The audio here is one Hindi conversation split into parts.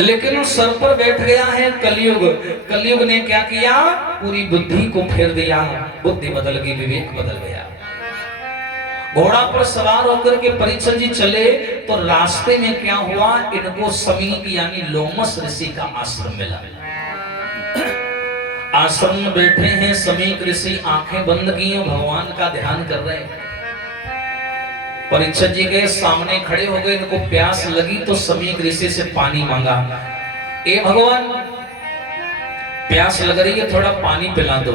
लेकिन उस सर पर बैठ गया है कलयुग। कलयुग ने क्या किया, पूरी बुद्धि को फेर दिया, बुद्धि बदल गई, विवेक बदल गया। घोड़ा पर सवार होकर के परीक्षित जी चले तो रास्ते में क्या हुआ, इनको समीक यानी लोमस ऋषि का आश्रम मिला। आश्रम में बैठे हैं समीक ऋषि, आंखें बंद की, भगवान का ध्यान कर रहे हैं। परीक्षित जी के सामने खड़े हो गए, इनको प्यास लगी तो समीक ऋषि से पानी मांगा। ए भगवान, प्यास लग रही है, थोड़ा पानी पिला दो।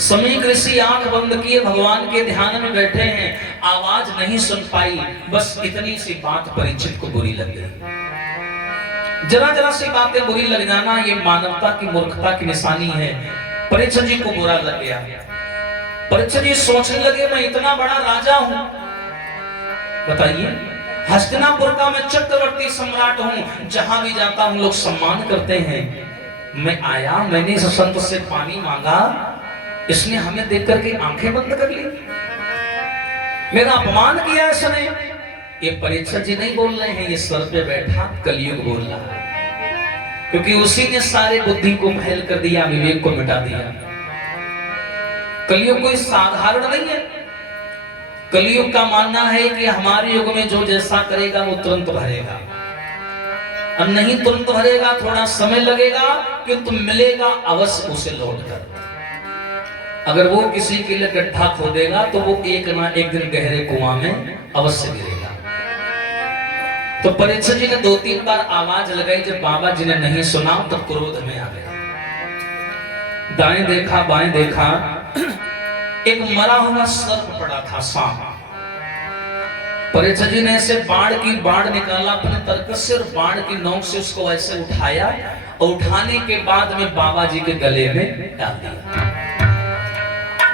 समीक ऋषि आंख बंद किए भगवान के ध्यान में बैठे हैं, आवाज नहीं सुन पाई। बस इतनी सी बात परीक्षित को बुरी लग गई। जरा जरा सी बातें बुरी लग जाना ये मानवता की मूर्खता की निशानी है। परीक्षित जी को बुरा लग गया। परीक्षित जी सोचने लगे, मैं इतना बड़ा राजा हूं, बताइए, हस्तिनापुर का मैं चक्रवर्ती सम्राट हूं, जहां भी जाता हूं लोग सम्मान करते हैं। मैं आया, मैंने इस संत से पानी मांगा, इसने हमें देख करके आंखें बंद कर ली, मेरा अपमान किया इसने। ये परीक्षित जी नहीं बोल रहे हैं, ये सर पे बैठा कलयुग बोल रहा है, क्योंकि उसी ने सारे बुद्धि को फैल कर दिया, विवेक को मिटा दिया। कलयुग कोई साधारण नहीं है। कलयुग का मानना है कि हमारे युग में जो जैसा करेगा वो तुरंत भरेगा, और नहीं तुरंत भरेगा, थोड़ा समय लगेगा, किंतु मिलेगा अवश्य उसे लौट कर। अगर वो किसी के लिए गड्ढा खोदेगा तो वो एक ना एक दिन गहरे कुआं में अवश्य गिरेगा। तो परीक्षित जी ने 2-3 बार आवाज लगाई, जब बाबा जी ने नहीं सुना तो क्रोध में आ गया। दाएं देखा बाएं देखा, एक मरा हुआ सर्प पड़ा था, सांप। परीक्षित जी ने ऐसे बाण की बाण निकाला अपने तरकस से, और बाण की नोक से उसको ऐसे उठाया, और उठाने के बाद में बाबा जी के गले में डाल दिया।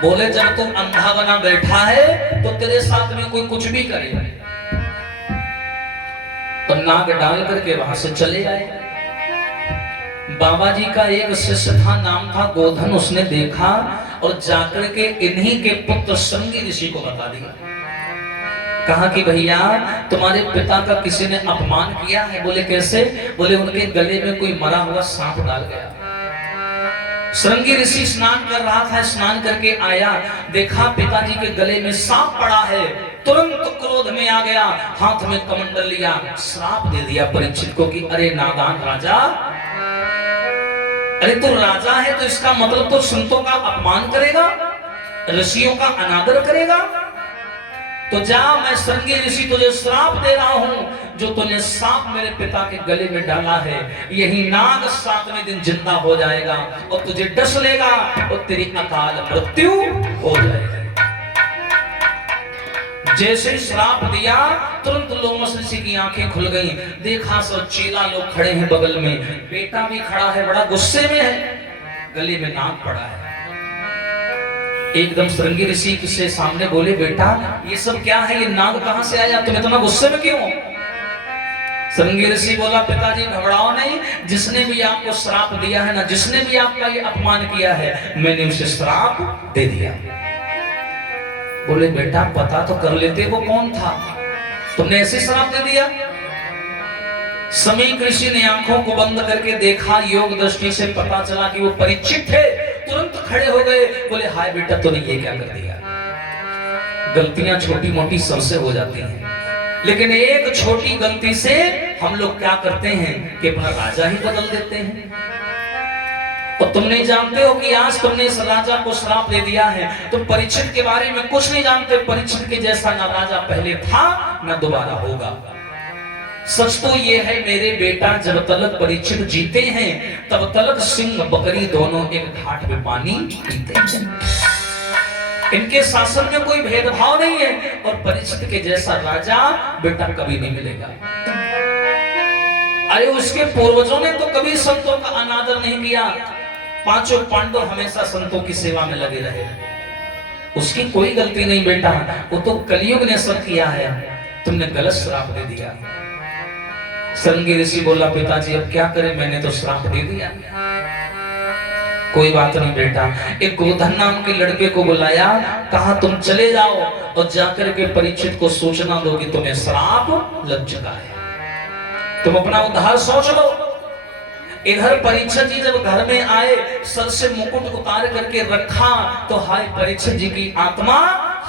बोले, जब तुम अंधा बना बैठा है तो तेरे साथ में कोई कुछ भी करे। तो नाग डाल करके वहां से चले आए। बाबा जी का एक शिष्य था, नाम था गोधन, उसने देखा और जाकर के इन्हीं के पुत्र श्रृंगी ऋषि को बता दिया। कहा कि भैया, तुम्हारे पिता का किसी ने अपमान किया है। बोले कैसे? बोले उनके गले में कोई मरा हुआ सांप डाल गया। श्रृंगी ऋषि स्नान कर रहा था, स्नान करके आया, देखा पिताजी के गले में सांप पड़ा है, तुरंत क्रोध में आ गया, हाथ में कमंडल लिया, श्राप दे दिया परीक्षित को कि अरे नादान राजा, अरे तू राजा है तो इसका मतलब तो संतों का अपमान करेगा, ऋषियों का अनादर करेगा। तो जा, मैं श्रृंगी ऋषि तुझे श्राप दे रहा हूं, जो तूने सांप मेरे पिता के गले में डाला है, यही नाग 7वें दिन जिंदा हो जाएगा और तुझे डस लेगा और तेरी अकाल मृत्यु हो जाएगी। जैसे ही श्राप दिया, तुरंत लोमस ऋषि की आंखें खुल गईं। देखा सब चेला लोग खड़े हैं बगल में, बेटा भी खड़ा है, बड़ा गुस्से में है, गले में नाग पड़ा है। एकदम श्रृंगी ऋषि से सामने बोले, बेटा ये सब क्या है, ये नाग कहां से आया, तुम इतना गुस्से में क्यों? श्रृंगी ऋषि बोला, पिताजी घबराओ नहीं, जिसने भी आपको श्राप दिया है ना, जिसने भी आपका ये अपमान किया है, मैंने उसे श्राप दे दिया। बोले बेटा पता तो कर लेते वो कौन था, तुमने ऐसे श्राप दे दिया? समीक ऋषि ने आंखों को बंद करके देखा, योग दृष्टि से पता चला कि वो परीक्षित थे। तुरंत खड़े हो गए, बोले हाय बेटा तूने ये क्या कर दिया। गलतियां छोटी मोटी सबसे हो जाती हैं, लेकिन एक छोटी गलती से हम लोग क्या करते हैं कि अपना राजा ही बदल देते हैं। और तुम नहीं जानते हो कि आज तुमने इस राजा को श्राप दे दिया है, तुम परीक्षित के बारे में कुछ नहीं जानते। परीक्षित के जैसा ना राजा पहले था ना दोबारा होगा। सच तो ये है मेरे बेटा, जब तलक परीक्षित जीते हैं तब तलक सिंह बकरी दोनों एक घाट में पानी पीते हैं। इनके शासन में कोई भेदभाव नहीं है, और परीक्षित के जैसा राजा बेटा कभी नहीं मिलेगा। अरे उसके पूर्वजों ने तो कभी संतों का अनादर नहीं किया, 5 पांडव हमेशा संतों की सेवा में लगे रहे, उसकी कोई गलती नहीं बेटा, वो तो कलयुग ने सब किया है, तुमने गलत श्राप दे दिया। श्रृंगी ऋषि बोला, पिताजी अब क्या करें, मैंने तो श्राप दे दिया। कोई बात नहीं बेटा, एक गोधन नाम के लड़के को बुलाया, कहा तुम चले जाओ और जाकर के परीक्षित को सूचना दो कि तुम्हें श्राप लग चुका है। तुम अपना उद्धार सोच लो। इधर परीक्षित जी जब घर में आए, सर से मुकुट उतार करके रखा, तो हाय परीक्षित जी की आत्मा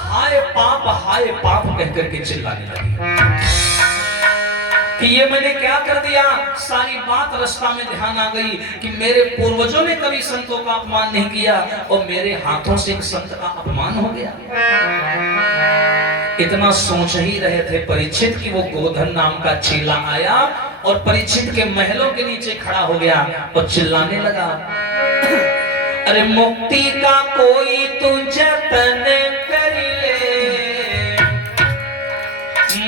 हाय पाप कह करके चिल्लाने लगी कि ये मैंने क्या कर दिया। सारी बात रास्ता में ध्यान आ गई कि मेरे पूर्वजों ने कभी संतों का अपमान नहीं किया और मेरे हाथों से एक संत का अपमान हो गया। इतना सोच ही रहे थे परीक्षित कि वो गोधन नाम का चेला आया और परीक्षित के महलों के नीचे खड़ा हो गया और चिल्लाने लगा, अरे मुक्ति का कोई तू जतन कर ले,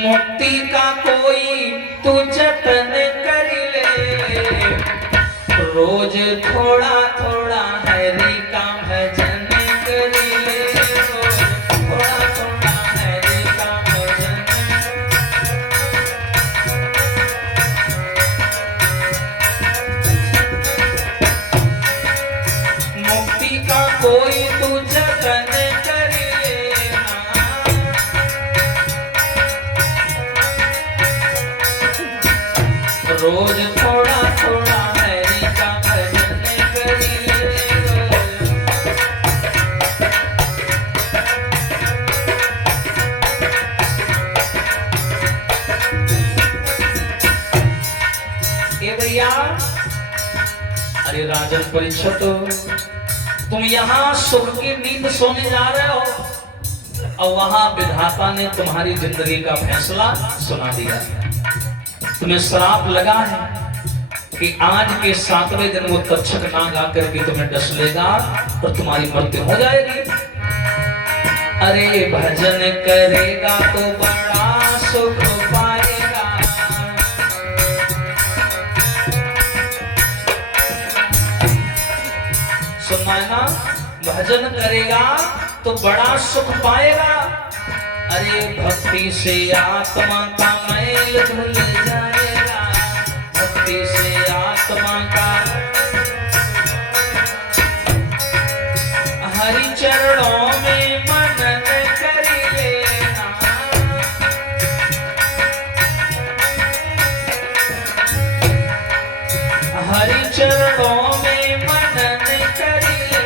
मुक्ति का कोई तू जतन कर ले, रोज थोड़ा थोड़ा हरि का भजन कर ले, थोड़ा थोड़ा हरि का भजन। मुक्ति का कोई तू जतन कर लेना, रोज थोड़ा थोड़ा हरि का भजन कर ले। ए भैया, अरे राजन परीक्षित, तुम यहाँ सुख की नींद सोने जा रहे हो और वहां विधाता ने तुम्हारी जिंदगी का फैसला सुना दिया। तुम्हें श्राप लगा है कि आज के 7वें दिन वो तक्षक नाग आकर के तुम्हें डस लेगा और तुम्हारी मृत्यु हो जाएगी। अरे भजन करेगा तो बड़ा सुख पाएगा, सुनना है ना, भजन करेगा तो बड़ा सुख पाएगा। अरे भक्ति से आत्मा का मैल धुल जाएगा, भक्ति से आत्मा का, हरि चरणों में मनन कर लेना, हरि चरणों में मनन कर ले,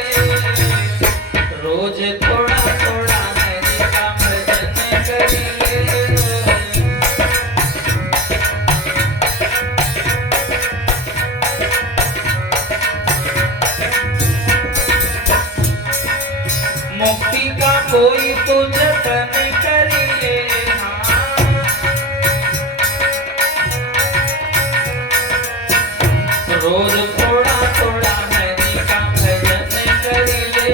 रोज थोड़ा थोड़ा हरि का भजन कर ले। मुक्ति का कोई तो जतन कर लेना, रोज थोड़ा थोड़ा हरि का भजन कर ले।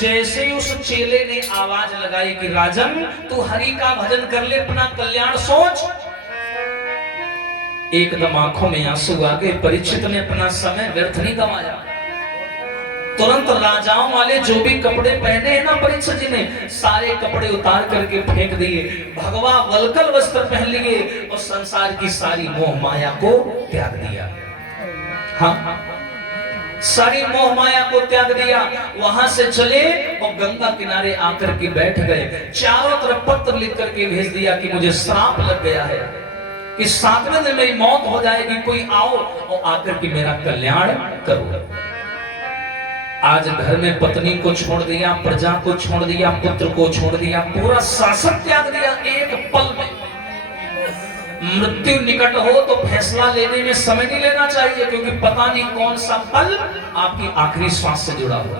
जैसे ही उस चेले ने आवाज लगाई कि राजन तू हरि का भजन कर ले, अपना कल्याण सोच, एकदम आंखों में आंसू आ गए। परीक्षित ने अपना समय व्यर्थ नहीं गवाया, तुरंत राजाओं वाले जो भी कपड़े पहने हैं ना परीक्षित जी ने, सारे कपड़े उतार करके फेंक दिए, भगवा वल्कल वस्त्र पहन लिए और संसार की सारी मोह माया को त्याग दिया। हाँ, सारी मोह माया को त्याग दिया। वहां से चले और गंगा किनारे आकर के बैठ गए। चारों तरफ पत्र लिख करके भेज दिया कि मुझे श्राप लग गया है कि 7वें दिन मेरी मौत हो जाएगी, कोई आओ और आकर के मेरा कल्याण करो। आज घर में पत्नी को छोड़ दिया, प्रजा को छोड़ दिया, पुत्र को छोड़ दिया, पूरा शासन त्याग दिया एक पल में। मृत्यु निकट हो तो फैसला लेने में समय नहीं लेना चाहिए, क्योंकि पता नहीं कौन सा पल आपकी आखिरी श्वास से जुड़ा हुआ।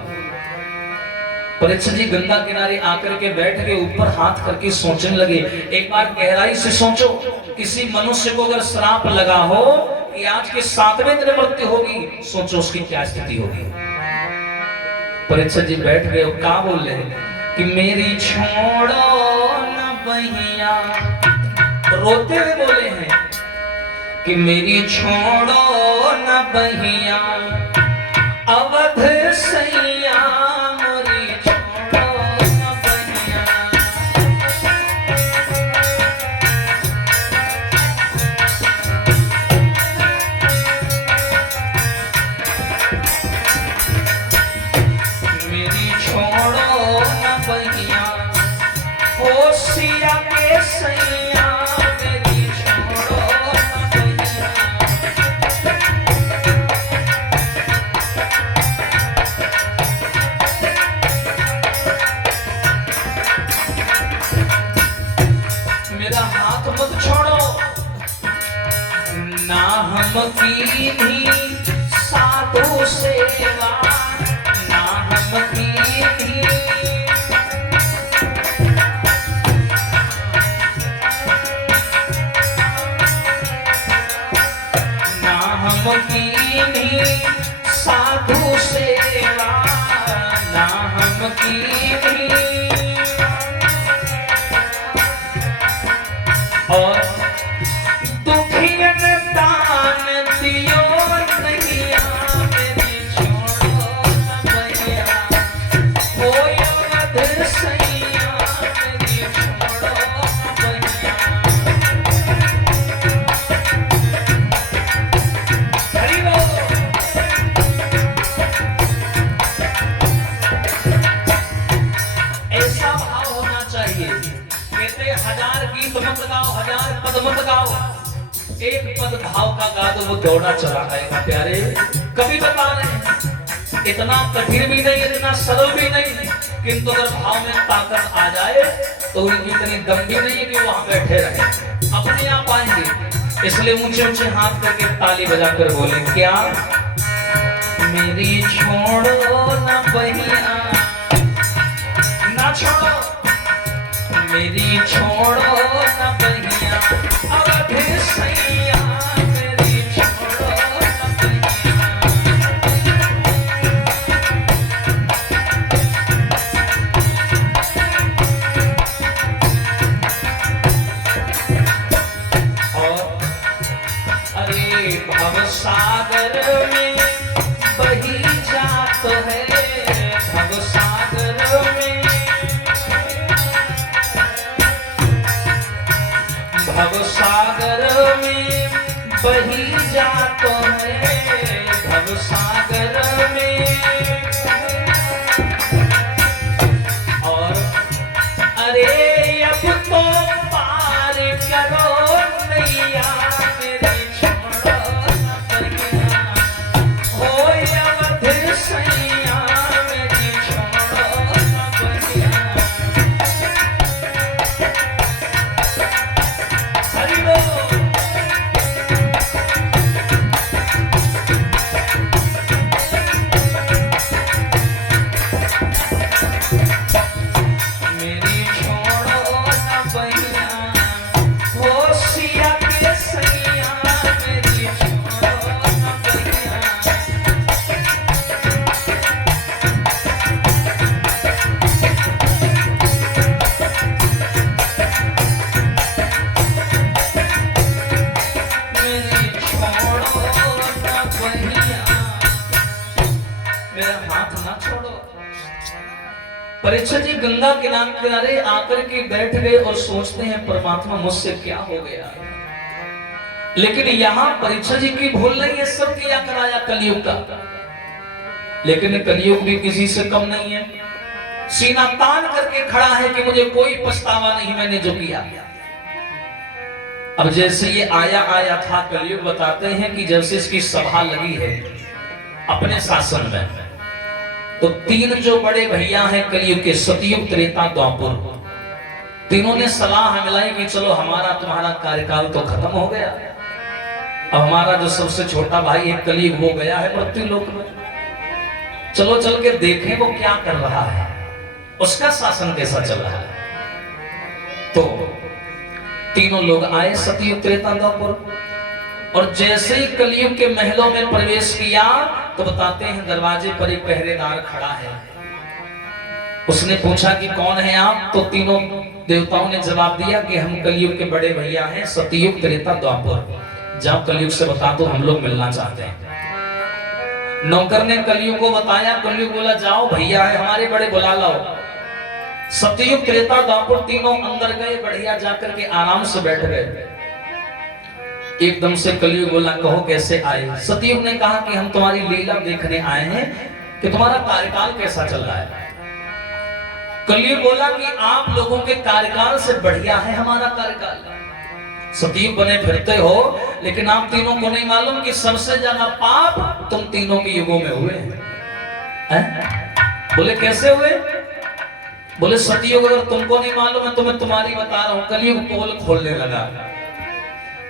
परीक्षित जी गंगा किनारे आकर के बैठ के ऊपर हाथ करके सोचने लगे। एक बार गहराई से सोचो, किसी मनुष्य को अगर श्राप लगा हो कि आज के 7वें दिन मृत्यु होगी, सोचो उसकी क्या स्थिति होगी। परीक्षित जी बैठ गए और क्या बोल रहे कि मेरी छोड़ो न बहिया, रोते हुए बोले हैं कि मेरी छोड़ो न बहिया, अवध सैया मोरी छोड़ो न बहिया। भी साधु सेवा ना हम की भी ना हम की भी साधु सेवा ना हम की भी और दुखियन दान दियो नैया मेरी छोड़ो न भैया कोई अवध सैया मेरी छोड़ो न भैया हरि बोल। ऐसा भाव होना चाहिए। कहते 1000 गीत मत गाओ 1000 पद मत गाओ, एक पद भाव का गा दो वो दौड़ा चला आएगा। प्यारे कभी बता रहे इतना कठिन भी नहीं इतना सरल भी नहीं, किंतु अगर भाव में ताकत आ जाए तो उनकी इतनी दम भी नहीं है कि वहां बैठे रहे, अपने आप आएंगे। इसलिए ऊंचे ऊंचे हाथ करके ताली बजाकर बोले क्या मेरी छोड़ो न बहिया ना छोड़ो मेरी छोड़ो न बहिया अवध सैया मेरी छोड़ो न बहिया। और अरे भव सागर में बही जात है भव सागर में भव सागर में बही जातो है भव सागर में और अरे अब तो पार करो नैया मेरी छोड़ो न बहिया हो अवध सैया मेरी छोड़ो न बहिया। मेरी छोड़ो न बहिया हो सिया के सैया मेरी छोड़ो न बहिया। मेरी छोड़ो न बहिया मेरा हाथ ना छोड़ो। परीक्षित जी गंगा किनारे आकर के बैठ गए और सोचते हैं परमात्मा मुझसे क्या हो गया। लेकिन यहाँ परीक्षित जी की भूल नहीं है, सब किया कराया कलयुग का, लेकिन कलयुग भी किसी से कम नहीं है। सीना तान करके खड़ा है कि मुझे कोई पछतावा नहीं मैंने जो किया। अब जैसे ये आया था कलयुग बताते हैं कि जैसे इसकी सभा लगी है अपने शासन में, तो 3 जो बड़े भैया हैं कलयुग के सतयुग त्रेता द्वापर, तीनों ने सलाह मिलाई कि चलो हमारा तुम्हारा कार्यकाल तो खत्म हो गया, अब हमारा जो सबसे छोटा भाई है कलयुग वो गया है मृत्युलोक में, चलो चल के देखें वो क्या कर रहा है, उसका शासन कैसा चल रहा है। तो तीनों लोग आए सतयुग त्रेता द्वापर, और जैसे ही कलयुग के महलों में प्रवेश किया तो बताते हैं दरवाजे पर एक पहरेदार खड़ा है। उसने पूछा कि कौन है आप, तो तीनों देवताओं ने जवाब दिया कि हम कलयुग के बड़े भैया हैं सतयुग त्रेता द्वापर, जाओ कलयुग से बता दो हम लोग मिलना चाहते हैं। नौकर ने कलयुग को बताया, कलयुग बोला जाओ भैया है हमारे बड़े बुला लाओ। सतयुग त्रेता द्वापर तीनों अंदर गए, बढ़िया जाकर के आराम से बैठ गए। एकदम से कलयुग बोला कहो कैसे आए। सतयुग ने कहा कि हम तुम्हारी लीला देखने आए हैं कि तुम्हारा कार्यकाल कैसा चल रहा है। कलयुग बोला कि आप लोगों के कार्यकाल से बढ़िया है हमारा कार्यकाल। सतयुग बने फिरते हो, लेकिन आप तीनों को नहीं मालूम कि सबसे ज्यादा पाप तुम तीनों के युगों में हुए हैं। बोले कैसे हुए? बोले सतयुग अगर तुमको नहीं मालूम है तो मैं तुम्हारी बता रहा हूं। कलयुग पोल खोलने लगा,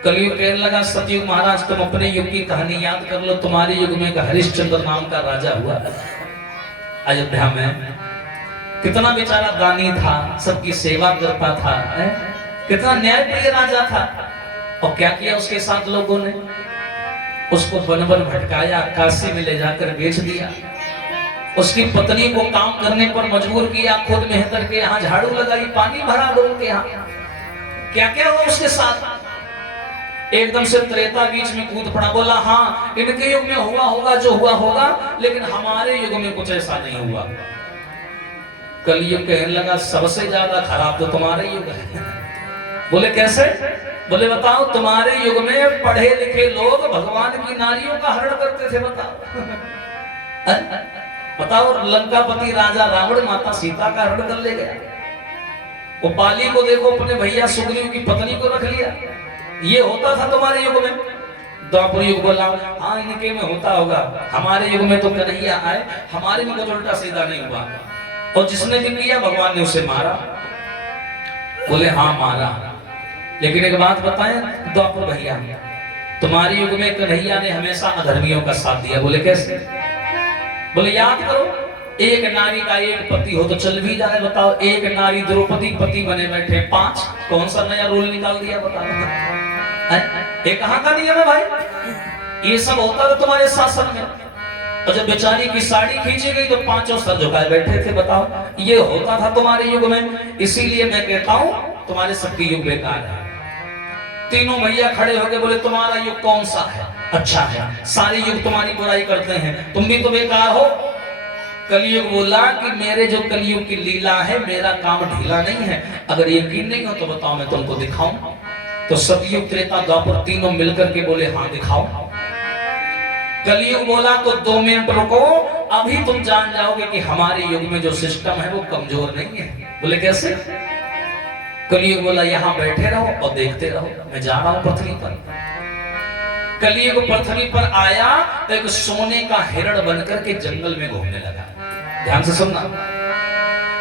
कलयुग कहने लगा सतयुग महाराज तुम अपने युग की कहानी याद कर लो, तुम्हारे युग में एक हरिश्चंद्र नाम का राजा हुआ अयोध्या में। कितना बेचारा दानी था, सबकी सेवा करता था, कितना न्यायप्रिय राजा था। और क्या किया उसके साथ लोगों ने, उसको वन वन भटकाया, काशी में ले जाकर बेच दिया। उसकी पत्नी को काम करने पर मजबूर किया, खुद मेहतर के यहाँ झाड़ू लगाई, पानी भरा डोल के यहाँ। क्या क्या हुआ उसके साथ? एकदम से त्रेता बीच में कूद पड़ा, बोला हाँ इनके युग में हुआ होगा जो हुआ होगा, लेकिन हमारे युग में कुछ ऐसा नहीं हुआ। कलयुग कहने लगा सबसे ज्यादा खराब तो तुम्हारे युग है। बोले कैसे? बोले बताओ, तुम्हारे युग में पढ़े लिखे लोग भगवान की नारियों का हरण करते थे, बताओ। बताओ, लंकापति राजा रावण माता सीता का हरण कर ले गया। वो बाली को देखो, अपने भैया सुग्रीव की पत्नी को रख लिया। ये होता था तुम्हारे युग में? द्वापर युग बोला हाँ इनके में होता होगा, हमारे युग में तो कन्हैया आए, हमारे में कुछ उल्टा सीधा नहीं हुआ। और जिसने भी किया भगवान ने उसे मारा। बोले हाँ मारा, लेकिन एक बात बताएं द्वापर भैया, तुम्हारे युग में कन्हैया ने हमेशा अधर्मियों का साथ दिया। बोले कैसे? बोले याद करो, एक नारी का एक पति हो तो चल भी जाए, बताओ एक नारी द्रौपदी पति बने बैठे 5, कौन सा नया रूल निकाल दिया बताओ? ये कहाँ का नियम है भाई? ये सब होता था तुम्हारे शासन में। और जब बेचारी की साड़ी खींची गई तो 5 सर झुकाए बैठे थे, बताओ ये होता था तुम्हारे युग में। इसीलिए मैं कहता हूँ तुम्हारे सबके युग बेकार है। तीनों भैया खड़े हो गए, बोले तुम्हारा युग कौन सा है? अच्छा है, सारे युग तुम्हारी बुराई करते हैं, तुम भी तो बेकार हो। कलयुग बोला कि मेरे जो कलयुग की लीला है, मेरा काम ढीला नहीं है। अगर यकीन नहीं हो तो बताओ, मैं तुमको दिखाऊं। तो सतयुग त्रेता द्वापर तीनों मिलकर के बोले हाँ दिखाओ। कलयुग बोला तो 2 मिनट रुको, अभी तुम जान जाओगे कि हमारे युग में जो सिस्टम है वो कमजोर नहीं है। बोले कैसे? कलयुग बोला यहाँ बैठे रहो और देखते रहो, मैं जा रहा हूं पृथ्वी पर। कलयुग पृथ्वी पर आया तो एक सोने का हिरण बनकर के जंगल में घूमने लगा। ध्यान से सुनना,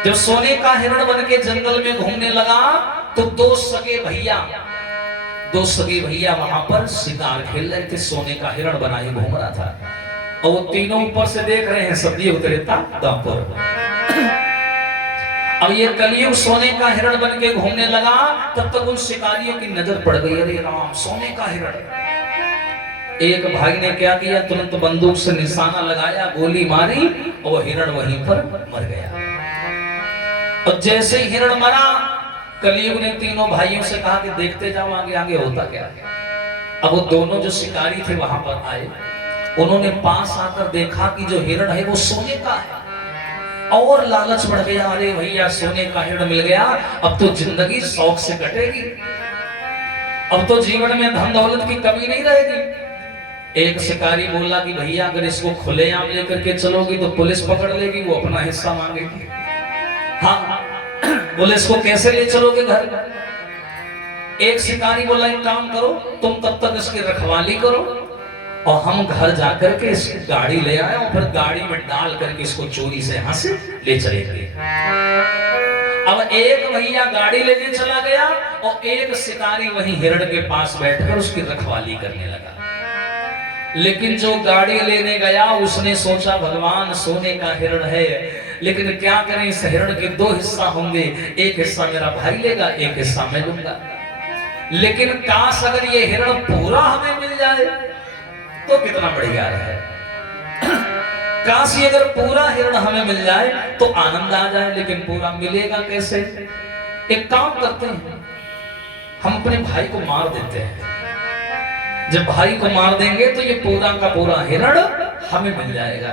जब सोने का हिरण बन के जंगल में घूमने लगा तो 2 सगे भैया वहां पर शिकार खेल रहे थे। सोने का हिरण बनाए घूम रहा था और वो तीनों ऊपर से देख रहे हैं, सतयुग त्रेता द्वापर। अब ये कलयुग सोने का हिरण बन के घूमने लगा, तब तक उन शिकारियों की नजर पड़ गई, अरे राम सोने का हिरण। एक भाई ने क्या किया, तुरंत बंदूक से निशाना लगाया, गोली मारी और हिरण वहीं पर मर गया। और जैसे ही हिरण मरा, कलयुग ने तीनों भाइयों से कहा कि देखते जाओ आगे आगे होता क्या है। अब वो दोनों जो शिकारी थे वहां पर आए, उन्होंने पास आकर देखा कि जो हिरण है वो सोने का है। और लालच बढ़ गया, अरे भैया सोने का हिरण मिल गया, अब तो जिंदगी शौक से कटेगी, अब तो जीवन में धन दौलत की कमी नहीं रहेगी। एक शिकारी बोला कि भैया अगर इसको खुलेआम लेकर के चलोगी तो पुलिस पकड़ लेगी, वो अपना हिस्सा मांगेगी। हाँ, बोले इसको कैसे ले चलोगे घर? एक शिकारी बोला एक काम करो, तुम तब तक इसकी रखवाली करो और हम घर जाकर के इसकी गाड़ी ले आए और फिर गाड़ी में डाल करके इसको चोरी से यहाँ से ले चलेंगे। अब एक भैया गाड़ी लेने चला गया और एक शिकारी वहीं हिरण के पास बैठकर उसकी रखवाली करने लगा। लेकिन जो गाड़ी लेने गया उसने सोचा भगवान सोने का हिरण है, लेकिन क्या करें, इस हिरण के 2 हिस्सा होंगे, एक हिस्सा मेरा भाई लेगा, एक हिस्सा मैं लूंगा। लेकिन काश अगर ये हिरण पूरा हमें मिल जाए तो कितना बढ़िया रहे। काश ये अगर पूरा हिरण हमें मिल जाए तो आनंद आ जाए, लेकिन पूरा मिलेगा कैसे? एक काम करते हैं, हम अपने भाई को मार देते हैं। जब भाई को मार देंगे तो ये पूरा का पूरा हिरण हमें मिल जाएगा।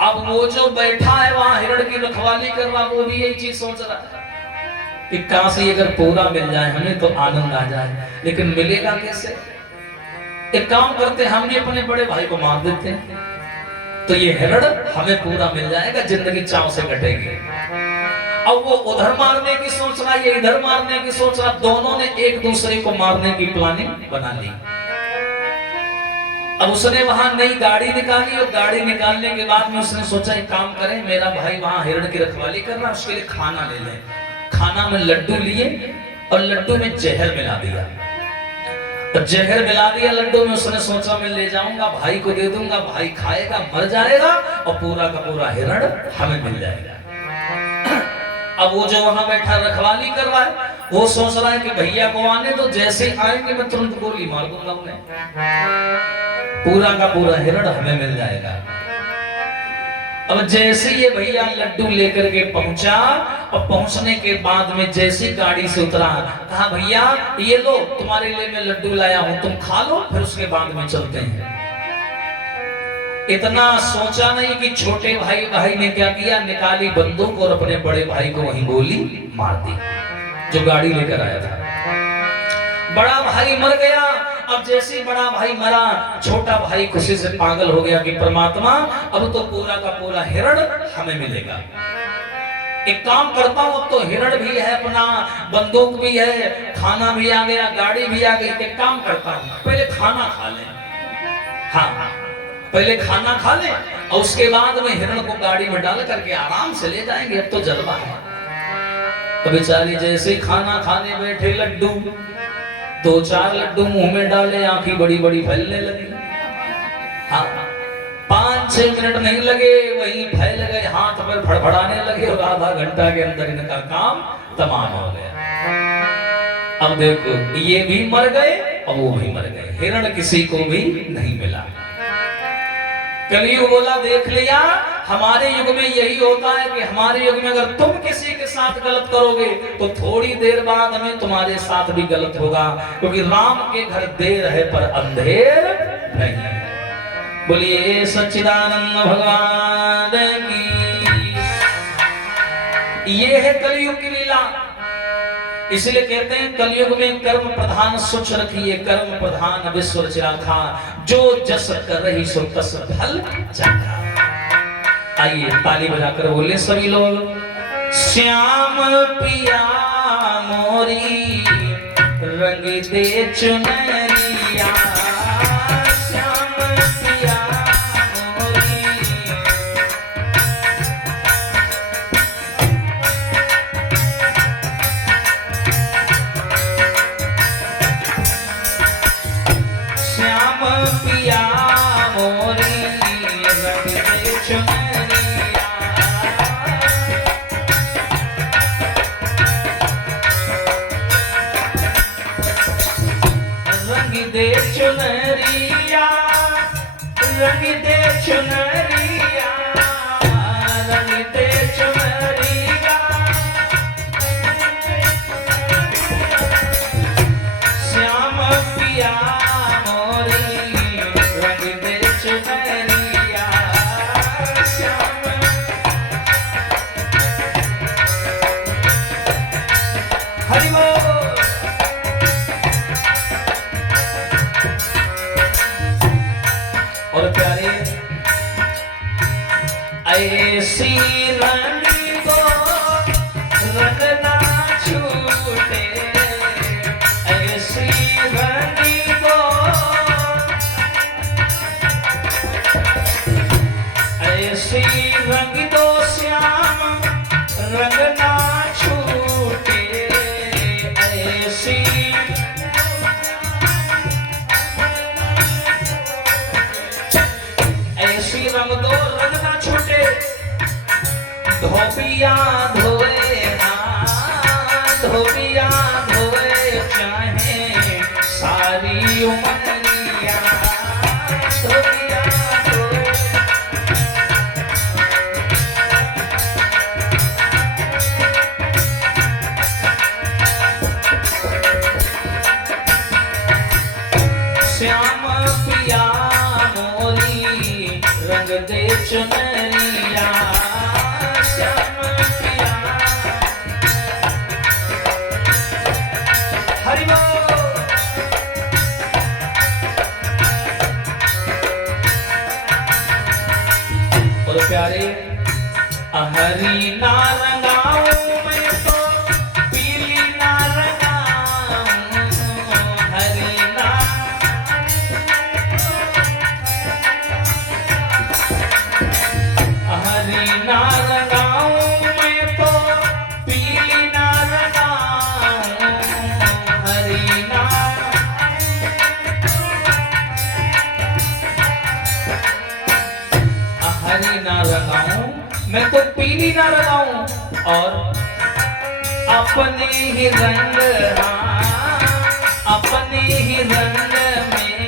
अब वो जो बैठा है वहां हिरण की रखवाली कर रहा, वो भी यही चीज सोच रहा है कि काश ये अगर पूरा मिल जाए हमें तो आनंद आ जाए, लेकिन मिलेगा कैसे? एक काम करते हैं, हम भी अपने बड़े भाई को मार देते हैं तो ये हिरण हमें पूरा मिल जाएगा, जिंदगी चाव से कटेगी। अब वो उधर मारने की सोच रहा, ये इधर मारने की सोच रहा, दोनों ने एक दूसरे को मारने की प्लानिंग बना ली। अब उसने वहां नई गाड़ी निकाली और गाड़ी निकालने के बाद में उसने सोचा एक काम करें, मेरा भाई वहां हिरण की रखवाली कर रहा है, उसके लिए खाना ले लें। खाना में लड्डू लिए और लड्डू में जहर मिला दिया। जहर मिला दिया लड्डू में। उसने सोचा मैं ले जाऊंगा, भाई को दे दूंगा, भाई खाएगा, मर जाएगा और पूरा का पूरा हिरण हमें मिल जाएगा। अब वो जो वहां बैठा रखवाली कर रहा है, वो सोच रहा है कि भैया को आने तो, जैसे आएंगे मैं तुरंत गोली मार दूंगा उन्हें, पूरा का पूरा हिरण हमें मिल जाएगा। अब जैसे ये भैया लड्डू लेकर के पहुंचा, और पहुंचने के बाद में जैसी गाड़ी से उतरा, कहा भैया ये लो तुम्हारे लिए मैं लड्डू लाया हूं, तुम खा लो, फिर उसके बाद में चलते हैं। इतना सोचा नहीं कि छोटे भाई ने क्या किया, निकाली बंदूक और अपने बड़े भाई को वहीं गोली मार दी जो गाड़ी लेकर आया था। बड़ा भाई मर गया। अब जैसे बड़ा भाई मरा, छोटा भाई खुशी से पागल हो गया कि परमात्मा अब तो पूरा का पूरा हिरण हमें मिलेगा। एक काम करता हूं, अब तो हिरण भी है अपना, बंदूक भी है, खाना भी आ गया, गाड़ी भी आ गई। एक काम करता हूं, पहले खाना खा लें। हाँ, पहले खाना खा लें और उसके बाद में हिरण को गाड़ी में डाल करके आराम से ले जाएंगे, अब तो जलवा है। तो बेचारी जैसे खाना खाने बैठे, लड्डू 2-4 लड्डू मुंह में डाले, आंखें बड़ी बड़ी फैलने लगी। हाँ, 5-6 मिनट नहीं लगे, वहीं फैल गए, हाथ पर फड़फड़ाने लगे और आधा घंटा के अंदर इनका काम तमाम हो गया। अब देखो ये भी मर गए और वो भी मर गए, हिरण किसी को भी नहीं मिला। कलयुग बोला देख लिया, हमारे युग में यही होता है कि हमारे युग में अगर तुम किसी के साथ गलत करोगे तो थोड़ी देर बाद में तुम्हारे साथ भी गलत होगा, क्योंकि राम के घर देर है पर अंधेर नहीं। बोलिए सच्चिदानंद भगवान की। ये है कलयुग की लीला। इसलिए कहते हैं कलयुग में कर्म प्रधान सोच रखिए, कर्म प्रधान विश्व रचा, जो जस कर रही सो तस फल चाखा। आइए ताली बजाकर बोले सभी लोग, श्याम पिया मोरी रंग दे चुनरिया, श्याम पिया मोरी। पिया मोरी रंग दे चुनरिया, रंग दे चुनरिया, रंग दे चुनरिया, रंग दे चुनरिया। श्याम पिया और प्यारे ऐसी रानी को रंग ना छूटे, ऐसी रानी को, ऐसी रंग दो श्याम रंग ना छूटे, ऐसी ऐसी रंग दो रंग ना छूटे। धोबिया धोए धोबिया धोए चाहे सारी उमरिया, धोबिया धोए। श्याम पिया मोरी रंग दे चुनरिया, श्याम पिया। हरि बोल। और प्यारे हरी ना रंगाऊं मैं तो पीली ना रंगाऊं, हरी ना हरी ना रंगाऊं मैं तो पीली ना रंगाऊं, हरी ना हरी ना रंगाऊं, मैं तो पीली ना रंगाऊं, और अपने ही रंग, अपने ही रंग में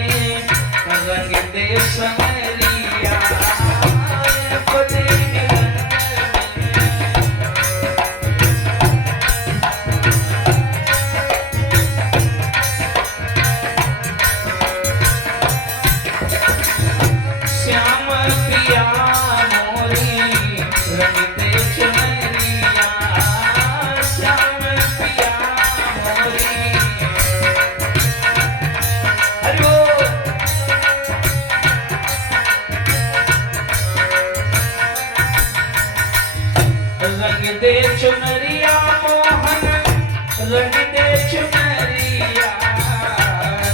रंग दे समरिया, अपने ही रंग में। श्याम पिया मोरी रंग दे चुनरिया, श्याम पिया मोरी, हरि बोल। रंग दे चुनरिया मोहन, रंग दे चुनरिया,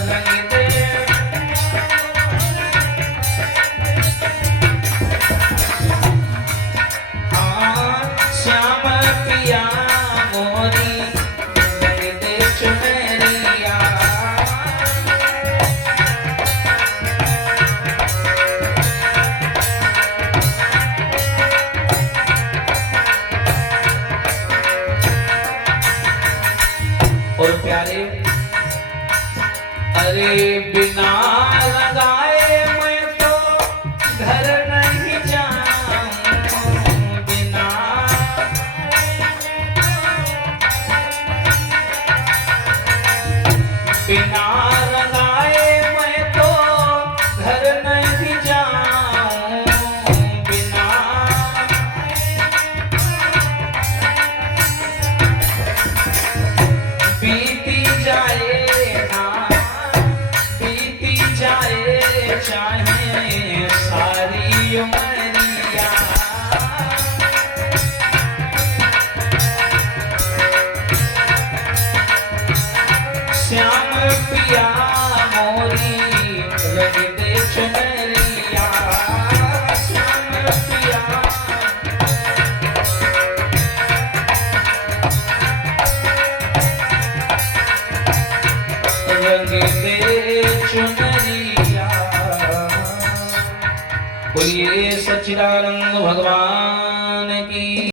रंग दे। हाँ श्याम पिया मोरी रंग दे चुनरिया। और प्यारे, अरे बिना लगाए मैं तो घर नहीं जाऊं, बिना, बिना लगाए मैं तो घर नहीं जाऊं, बिना, बीती जाए ना, बीती जाए चाहे सारी उमरिया, श्याम पिया मोरी रंग दे चुनरिया, श्याम पिया रंग दे चुनरिया। बोलिए सच्चिदानंद भगवान की।